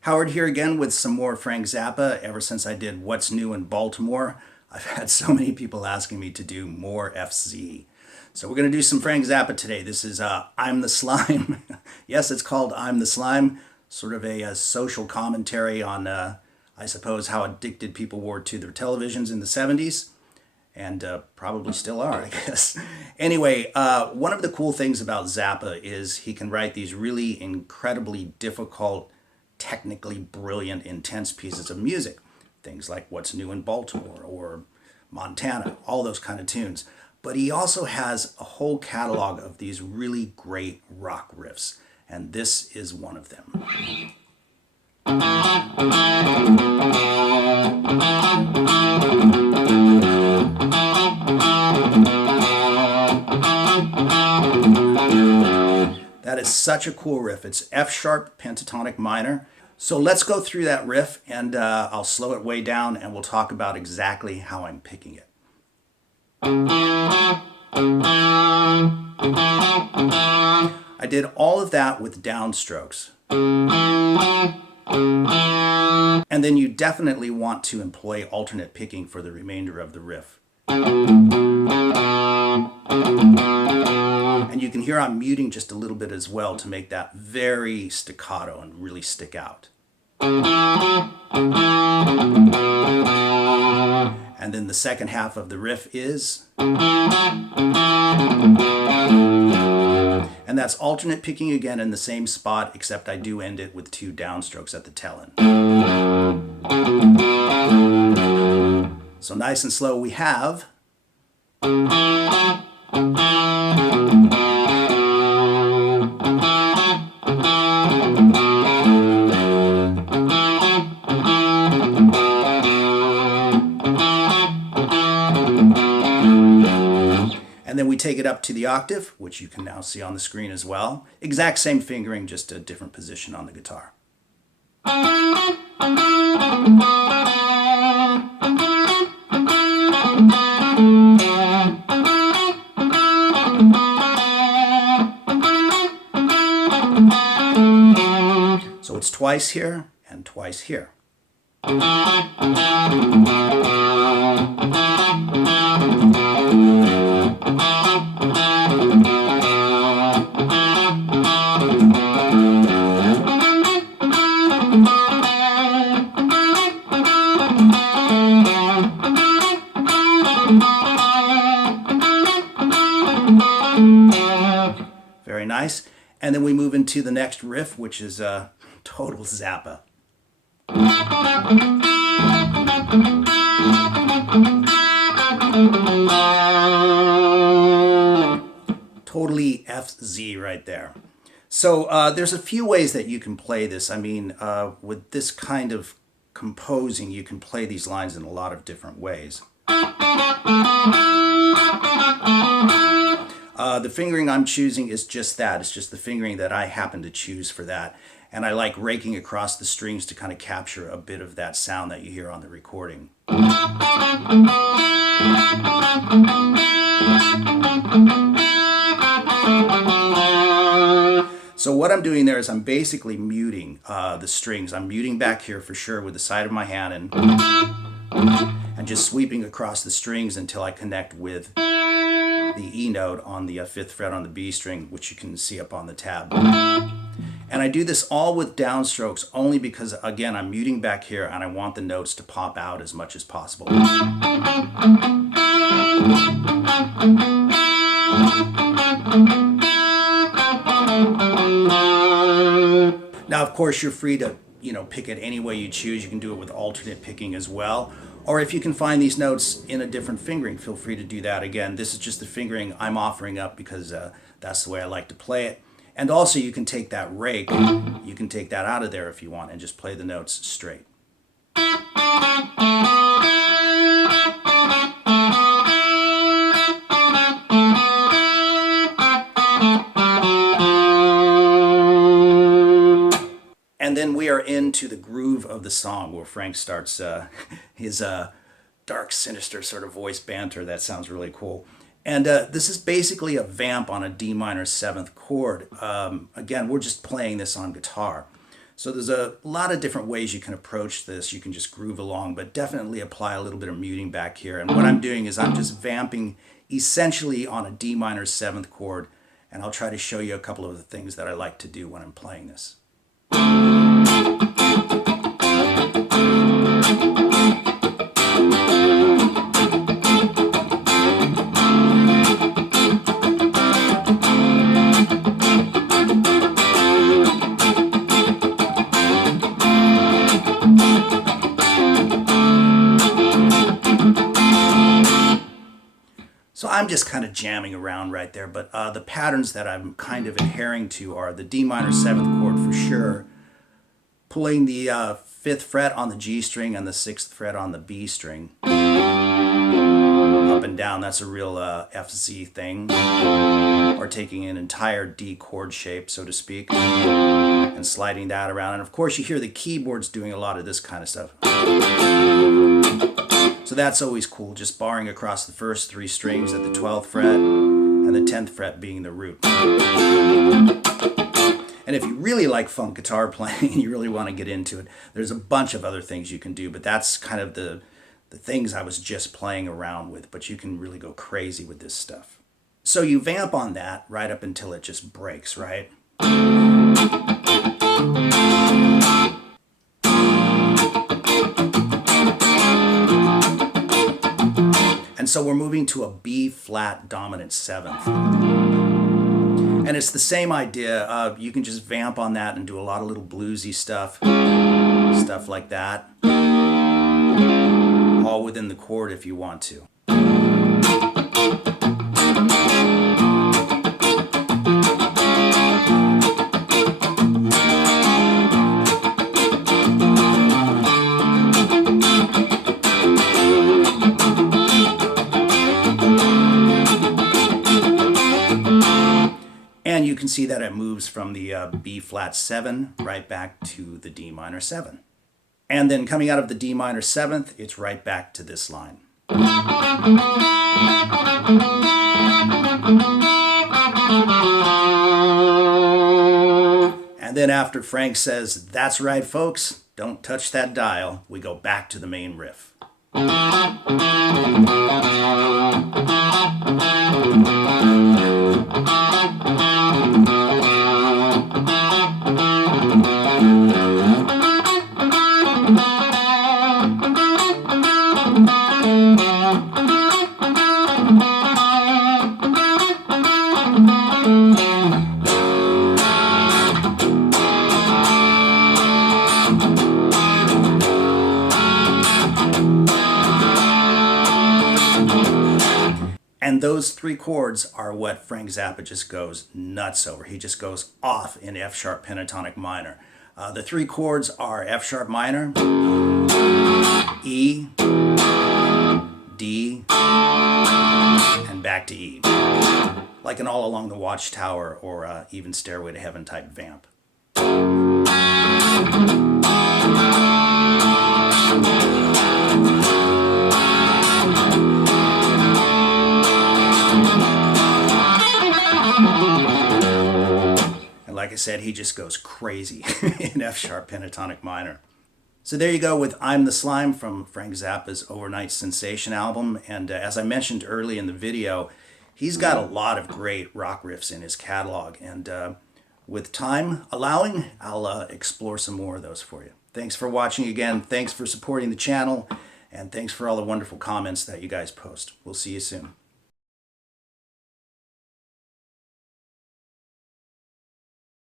Howard here again with some more Frank Zappa. Ever since I did What's New in Baltimore, I've had so many people asking me to do more FZ. So we're going to do some Frank Zappa today. This is I'm the Slime. Yes, it's called I'm the Slime. Sort of a social commentary on, I suppose, how addicted people were to their televisions in the 70s. And probably still are, I guess. Anyway, one of the cool things about Zappa is he can write these really incredibly difficult, technically brilliant, intense pieces of music. Things like What's New in Baltimore or Montana, all those kind of tunes. But he also has a whole catalog of these really great rock riffs, and this is one of them. That is such a cool riff. It's F sharp pentatonic minor. So let's go through that riff, and I'll slow it way down and we'll talk about exactly how I'm picking it. I did all of that with downstrokes. And then you definitely want to employ alternate picking for the remainder of the riff. And you can hear I'm muting just a little bit as well to make that very staccato and really stick out. And then the second half of the riff is... And that's alternate picking again in the same spot, except I do end it with two downstrokes at the tail end. So nice and slow we have... And then we take it up to the octave, which you can now see on the screen as well. Exact same fingering, just a different position on the guitar. So it's twice here and twice here. Very nice. And then we move into the next riff, which is total Zappa. Totally FZ right there. So there's a few ways that you can play this. I mean, with this kind of composing, you can play these lines in a lot of different ways. The fingering I'm choosing is just that. It's just the fingering that I happen to choose for that. And I like raking across the strings to kind of capture a bit of that sound that you hear on the recording. So what I'm doing there is I'm basically muting the strings. I'm muting back here for sure with the side of my hand and just sweeping across the strings until I connect with the E note on the 5th fret on the B string, which you can see up on the tab. And I do this all with downstrokes only because, again, I'm muting back here and I want the notes to pop out as much as possible. Now, of course, you're free to, pick it any way you choose. You can do it with alternate picking as well. Or if you can find these notes in a different fingering, feel free to do that. Again, this is just the fingering I'm offering up because that's the way I like to play it. And also you can take that rake, you can take that out of there if you want and just play the notes straight. And then we are into the groove of the song where Frank starts his dark, sinister sort of voice banter. That sounds really cool. And this is basically a vamp on a D minor 7th chord. Again, we're just playing this on guitar. So there's a lot of different ways you can approach this. You can just groove along, but definitely apply a little bit of muting back here. And what I'm doing is I'm just vamping essentially on a D minor 7th chord, and I'll try to show you a couple of the things that I like to do when I'm playing this. So I'm just kind of jamming around right there, but the patterns that I'm kind of adhering to are the D minor 7th chord for sure, pulling the 5th fret on the G string and the 6th fret on the B string, up and down. That's a real FZ thing, or taking an entire D chord shape, so to speak, and sliding that around. And of course you hear the keyboards doing a lot of this kind of stuff. So that's always cool, just barring across the first 3 strings at the 12th fret and the 10th fret being the root. And if you really like funk guitar playing and you really want to get into it, there's a bunch of other things you can do, but that's kind of the things I was just playing around with, but you can really go crazy with this stuff. So you vamp on that right up until it just breaks, right? And so we're moving to a B flat dominant 7th. And it's the same idea. You can just vamp on that and do a lot of little bluesy stuff like that. All within the chord if you want to. And you can see that it moves from the B flat 7 right back to the D minor 7. And then coming out of the D minor 7th, it's right back to this line. And then after Frank says, "That's right, folks, don't touch that dial," we go back to the main riff. And those 3 chords are what Frank Zappa just goes nuts over. He just goes off in F sharp pentatonic minor. The 3 chords are F sharp minor, E, D, and back to E. Like an All Along the Watchtower or even Stairway to Heaven type vamp. Like I said, he just goes crazy in F sharp pentatonic minor. So there you go with I'm the Slime from Frank Zappa's Overnight Sensation album. And as I mentioned early in the video, he's got a lot of great rock riffs in his catalog. And with time allowing, I'll explore some more of those for you. Thanks for watching again. Thanks for supporting the channel. And thanks for all the wonderful comments that you guys post. We'll see you soon.